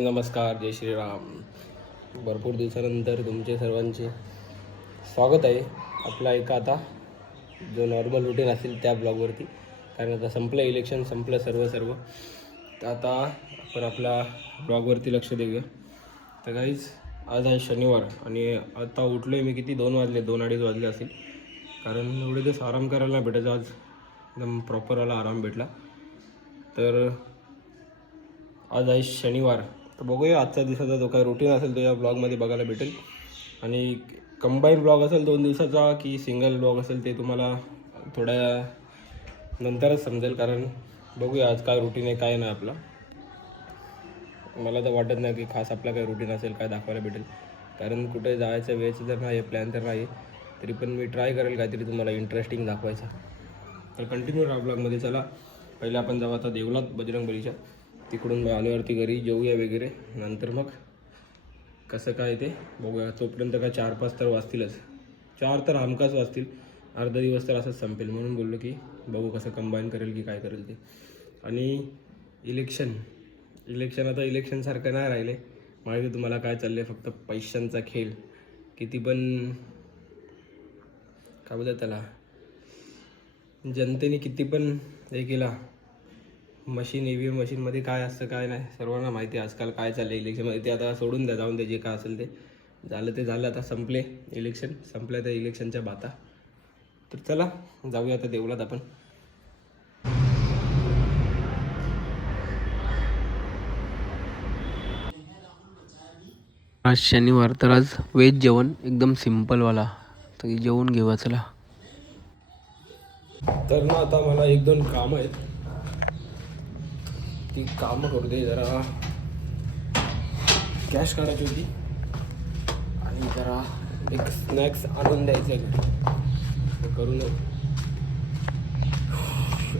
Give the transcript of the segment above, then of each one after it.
नमस्कार जय श्रीराम. भरपूर दिवसानंतर तुमचे सर्वांचे स्वागत आहे. आपला एका आता जो नॉर्मल रुटीन असेल त्या ब्लॉगवरती कारण आता संपलं इलेक्शन संपलं सर्व सर्व. तर आता आपण आपल्या ब्लॉगवरती लक्ष देऊया. तर काहीच आज आहे शनिवार आणि आता उठलो आहे मी किती? दोन वाजले दोन अडीच वाजले असेल. कारण एवढे दिवस आराम करायला नाही भेटायचा आज एकदम प्रॉपरवाला आराम भेटला. तर आज आहे शनिवार. तर बघूया आजचा दिवसाचा जो काही रुटीन असेल तो या ब्लॉगमध्ये बघायला भेटेल. आणि कंबाईन ब्लॉग असेल दोन दिवसाचा की सिंगल ब्लॉग असेल ते तुम्हाला थोड्या नंतरच समजेल कारण बघूया आज काय रुटीन आहे काय नाही आपला. मला तर वाटत नाही की खास आपला काय रुटीन असेल काय दाखवायला भेटेल. कारण कुठे जायचं वेळचं तर नाही प्लॅन तर नाही. तरी पण मी ट्राय करेल काहीतरी तुम्हाला इंटरेस्टिंग दाखवायचा. तर कंटिन्यू राहा ब्लॉगमध्ये चला. पहिला आपण जाऊ आता देवलात बजरंगबलीच्या. तिकडून मग आल्यावरती घरी जेऊया वगैरे. नंतर मग कसं काय ते बघूया. तोपर्यंत काय चार पाच तर वाचतीलच. चार तर हमखास वाजतील अर्धा दिवस तर असंच संपेल. म्हणून बोललो की बघू कसं कंबाईन करेल की काय करेल ते. आणि इलेक्शन इलेक्शन आता इलेक्शनसारखं नाही राहिले. माहिती तुम्हाला काय चाललं आहे फक्त पैशांचा खेळ. किती पण काय बोलतात त्याला? जनतेने किती पण हे केला. मशीन ई व्ही एम मशीनमध्ये काय असतं काय नाही सर्वांना माहिती आहे आजकाल काय चाललं इलेक्शनमध्ये ते आता सोडून द्या जाऊन ते जे काय असेल ते. झालं ते झालं आता संपले इलेक्शन संपल्या त्या इलेक्शनच्या बाता. तर चला जाऊया आता देवलात आपण. आज शनिवार तर आज व्हेज जेवण एकदम सिम्पलवाला तर जेवून घेऊ चला. तर ना आता मला एक दोन कामं आहेत. ती कामं करू दे जरा. कॅश काढायची होती. आणि जरा एक स्नॅक्स आणून द्यायचं आहे करू नये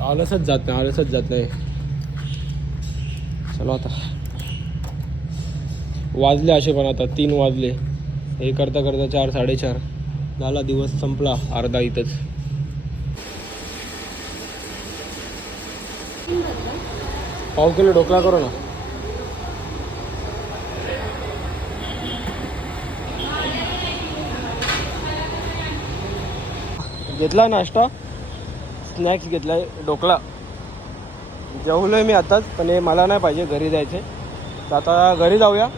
आलसच जात नाही आलसच जात नाही. चला आता. वाजले असे पण आता तीन वाजले. हे करता करता चार साडेचार. झाला दिवस संपला अर्धा इथंच. पाव किलो ढोकळा करू ना. घेतला नाश्ता. स्नॅक्स घेतला आहे ढोकळा आहे मी आताच पण हे मला नाही पाहिजे घरी जायचे तर आता घरी जाऊया.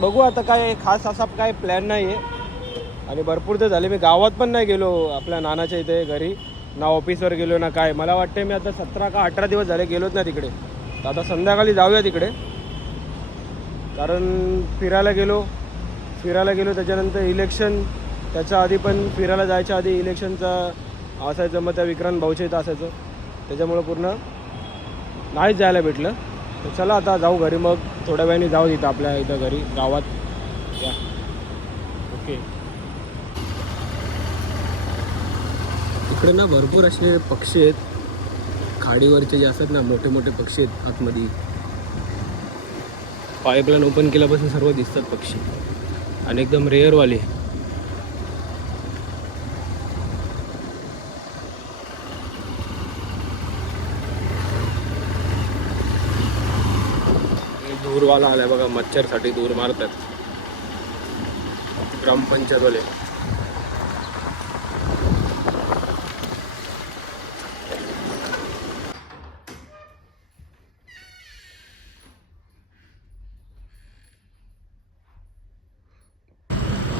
बघू आता काय खास असा काय प्लॅन नाही आहे आणि भरपूर ते झाले. मी गावात पण नाही गेलो आपल्या नानाच्या इथे घरी. ना ऑफिसवर गेलो ना काय. मला वाटते मी आता सतरा का अठरा दिवस झाले गेलोच ना तिकडे. तर आता संध्याकाळी जाऊया तिकडे. कारण फिरायला गेलो. फिरायला गेलो त्याच्यानंतर इलेक्शन त्याच्या आधी पण फिरायला जायच्या आधी इलेक्शनचा असायचं मग त्या विक्रांत भाऊच्या इथं असायचं. त्याच्यामुळं पूर्ण नाहीच जायला भेटलं. तर चला आता जाऊ घरी मग. थोड्या वेळाने जाऊ तिथं आपल्या इथं घरी गावात. या. ओके इकडे ना भरपूर असे पक्षी आहेत. खाडीवरचे जे असतात ना मोठे मोठे पक्षी आहेत आतमध्ये. पाईपलाईन ओपन केल्यापासून सर्व दिसतात पक्षी. आणि एकदम रेअरवाले दूरवाला आलाय बघा मच्छरसाठी दूर मारतात. ग्रामपंचायतवाले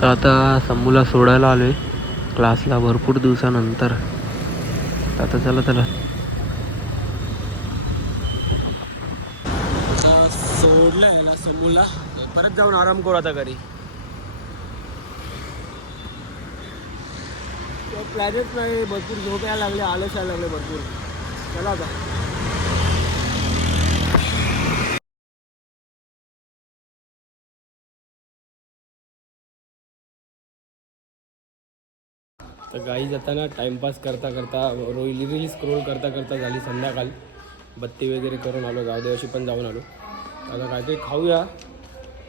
तर आता समूला सोडायला आलोय. क्लासला भरपूर दिवसानंतर. आता चला चला सोडलं याला समूला परत जाऊन आराम करू आता घरी. प्लॅनेट नाही भरपूर झोप यायला लागले आलस यायला लागले भरपूर. चला आता. तर गाई जाताना टाइमपास करता करता रोईली रील स्क्रोल करता करता झाली संध्याकाळ. बत्ती वगैरे करून आलो गावदेवाशी पण जाऊन आलो. आता काहीतरी खाऊया.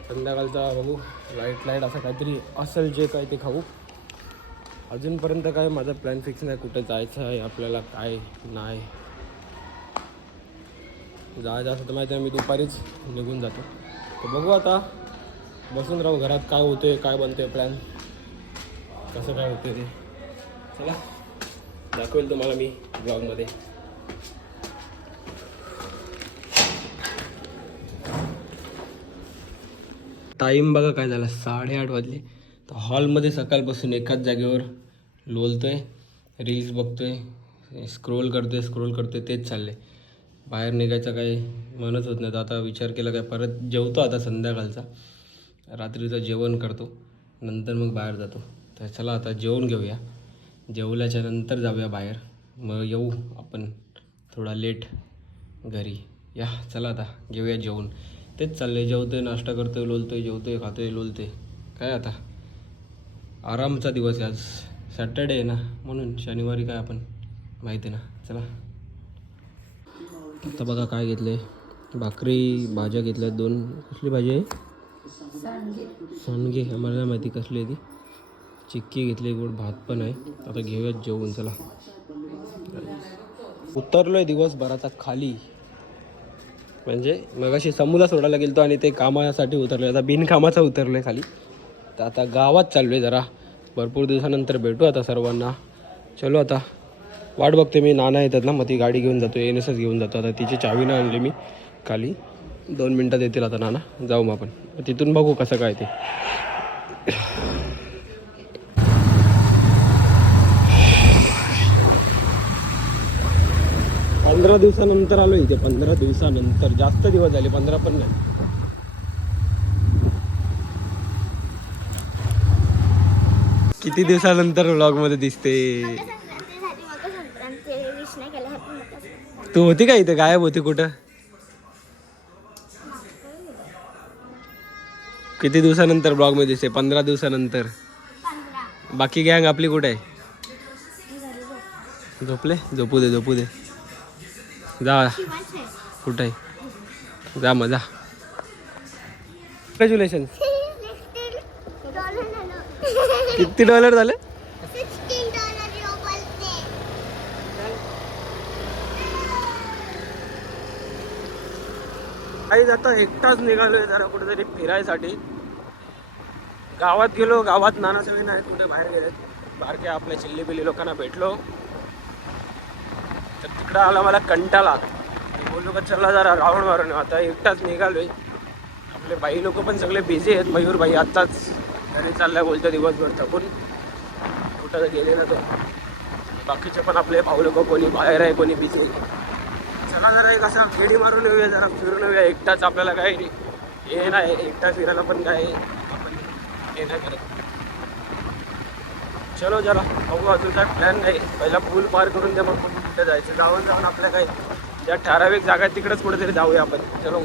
संध्याकाळचा बघू लाइट लाइट असं काहीतरी असेल जे काय ते खाऊ. अजूनपर्यंत काय माझा प्लॅन फिक्स नाही कुठं जायचं आहे आपल्याला काय नाही. जायचं असं तर माहिती आहे मी दुपारीच निघून जातो. तर बघू आता बसून राहू घरात काय होतंय काय बनतंय प्लॅन कसं काय होतंय ते? चला दाखवेल तुम्हाला मी ब्लॉगमध्ये टाईम बघा काय झाला साडेआठ वाजले. तर हॉलमध्ये सकाळपासून एकाच जागेवर लोलतोय रील्स बघतोय स्क्रोल करतोय स्क्रोल करतोय तेच चालले बाहेर निघायचं काही मनच होत नाही. तर आता विचार केला काय परत जेवतो आता संध्याकाळचा. रात्रीचं जेवण करतो नंतर मग बाहेर जातो. तर चला आता जेवण घेऊया. जेवल्याच्या नंतर जाऊया बाहेर. मग येऊ आपण थोडा लेट घरी. या चला आता घेऊया जेवण. तेच चाललंय जेवतोय नाश्ता करतोय लोलतोय जेवतोय खातोय लोलतोय. काय आता? आरामचा दिवस आहे आज. सॅटर्डे आहे ना म्हणून शनिवारी काय आपण माहिती आहे ना. चला. आता बघा काय घेतलंय. भाकरी भाज्या घेतल्यात दोन. कसली भाजी आहे? सांडगे आम्हाला नाही माहिती कसली आहे ती. चिक्की घेतली गोड भात पण आहे. आता घेऊयात जेवून चला. उतरलोय दिवसभराचा खाली. म्हणजे मग अशी समूला सोडायला गेलतो आणि ते कामासाठी उतरलोय. आता बिनकामाचा उतरलोय खाली. तर आता गावात चाललोय जरा. भरपूर दिवसानंतर भेटू आता सर्वांना. चलो आता. वाट बघते मी. नाना येतात ना मग ती गाडी घेऊन जातो एन एस एस घेऊन जातो. आता तिची चावी नाही आणली मी. खाली. दोन मिनटात येतील आता नाना. जाऊ मग आपण. तिथून बघू कसं काय ते. पंधरा दिवसानंतर आलो इथे. पंधरा दिवसानंतर. जास्त दिवस झाले पंधरा पण नाही. किती दिवसानंतर व्लॉगमध्ये दिसते? तू होती का इथे? गायब होती कुठं? किती दिवसानंतर ब्लॉगमध्ये दिसते? पंधरा दिवसानंतर. बाकी गँग आपली कुठे आहे? झोपले? झोपू दे झोपू दे. जा. कुठे आहे जा मग जा. कॉंग्रॅच्युलेशन किती डॉलर झाले? काही आता एकटाच निघालोय जरा कुठेतरी फिरायसाठी. गावात गेलो गावात नाना सगळे नाही कुठे बाहेर गेले बारक्या आपल्या चिल्ली बिल्ली लोकांना भेटलो. तर तिकडं आला मला कंटाळा मी बोललो का चला जरा राऊंड मारून आता एकटाच निघालोय. आपले बाई लोक पण सगळे बिझी आहेत. मयूर बाई आत्ताच घरी चालला बोलतो दिवसभर थकून. कुठं तर गेले ना तो. बाकीचे पण आपले भाऊ लोक कोणी बाहेर आहे कोणी बिझी आहे. चला जरा एक असा फेडी मारून येऊया जरा फिरून येऊया. एकटाच आपल्याला काय हे नाही एकटा फिरायला पण काय आपण हे नाही करत. चलो जरा बघू अजून काय प्लॅन नाही. पहिला पूल पार करून दे मग. कुठं जायचं. गावात जाऊन आपल्या काय ज्या ठराविक जागा तिकडंच कुठेतरी जाऊया आपण. चलो.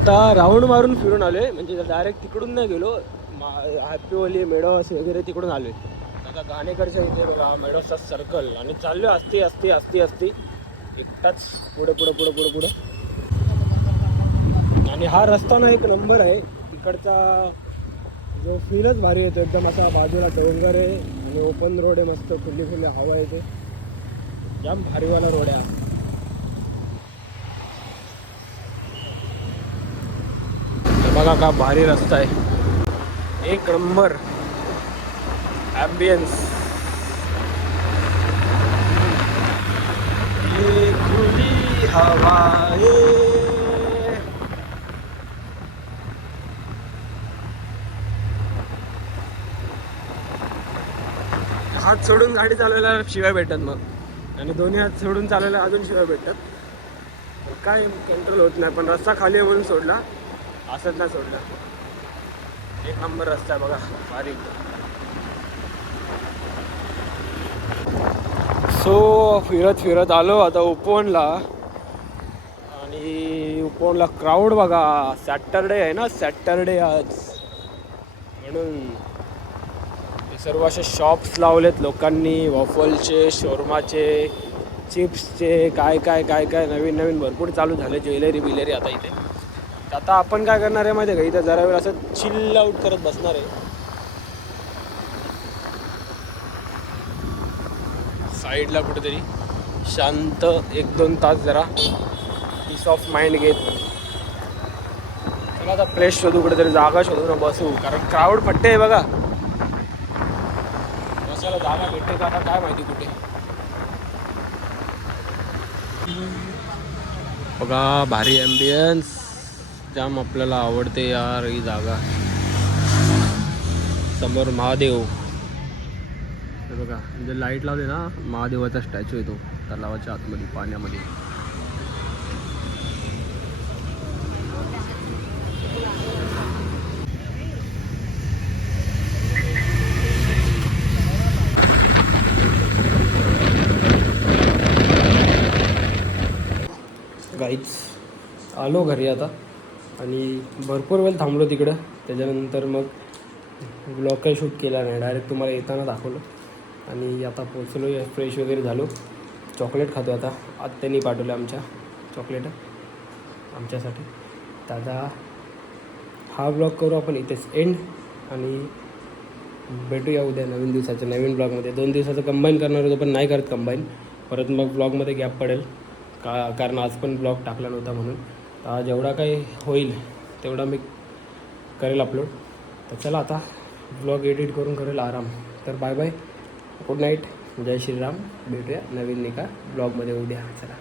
आता राऊंड मारून फिरून आलोय. म्हणजे डायरेक्ट तिकडून नाही गेलो. हॅपीवली मेडोस वगैरे तिकडून आलोय. आता गाणेकरच्या इथे बघा मेडोसचा सर्कल आणि चाललो असती असती असती असती एकटाच पुढे पुढे पुढे पुढे पुढे. आणि हा रस्ता ना एक नंबर आहे. तिकडचा जो फीलच भारी येतो. एकदम असा बाजूला डोंगर आहे. आणि ओपन रोड आहे मस्त खुली खुली हवा येते जाम भारीवाला रोड आहे बघा का भारी रस्ता आहे. एक नंबर ॲम्बियन्स हवा खुली हवाएं हात सोडून गाडी चालवायला शिवाय भेटतात मग. आणि दोन्ही हात सोडून चालवायला अजून शिवाय भेटतात. काय कंट्रोल होत नाही पण रस्ता खाली आहे सोडला. असंच नाही सोडला. एक नंबर रस्ता आहे बघा. भारी. सो फिरत फिरत आलो आता उपवनला. आणि उपवनला क्राऊड बघा. सॅटरडे आहे ना? सॅटरडे आज. म्हणून. सर्व असे शॉप्स लावलेत लोकांनी वॉफलचे शोरमाचे चिप्सचे काय काय काय काय नवीन नवीन भरपूर चालू झाले ज्वेलरी बिलेरी आता इथे. तर आता आपण काय करणार आहे माहिती आहे का? इथं जरा वेळ असं चिल्ल आउट करत बसणार आहे. साईडला कुठेतरी शांत एक दोन तास जरा पीस ऑफ माइंड घेत. चला आता प्लेस शोधू कुठेतरी जागा शोधू ना बसू. कारण क्राऊड पट्टे आहे बघा. बसायला जागा भेटते का? काय माहिती कुठे? बघा भारी ॲम्बियन्स जाम आपल्याला आवडते यार ही जागा. समोर महादेव. बघा म्हणजे लाइट लावले ना महादेवाचा स्टॅच्यू येतो तलावाच्या आतमध्ये पाण्यामध्ये. आलो घरी आता. आणि भरपूर वेळ थांबलो तिकडं. त्याच्यानंतर मग ब्लॉग काही शूट केला नाही. डायरेक्ट तुम्हाला येताना दाखवलं. आणि आता पोचलो फ्रेश वगैरे झालो. चॉकलेट खातो आता. आत्यानी पाठवलं आमच्या चॉकलेट आमच्यासाठी. दादा हा ब्लॉग करू आपण इथेच एंड आणि भेटूया उद्या नवीन दिवसाच्या नवीन ब्लॉगमध्ये दोन दिवसाचं कंबाईन करणार होतो पण नाही करत कंबाईन परत मग ब्लॉगमध्ये गॅप पडेल. का कारण आज पण ब्लॉग टाकला नव्हता म्हणून. जेवढा काही होईल तेवढा मी करेल अपलोड तर चला आता ब्लॉग एडिट करून करेल आराम. तर बाय बाय गुड नाईट जय श्रीराम. भेटूया नवीन निका ब्लॉगमध्ये उद्या. चला.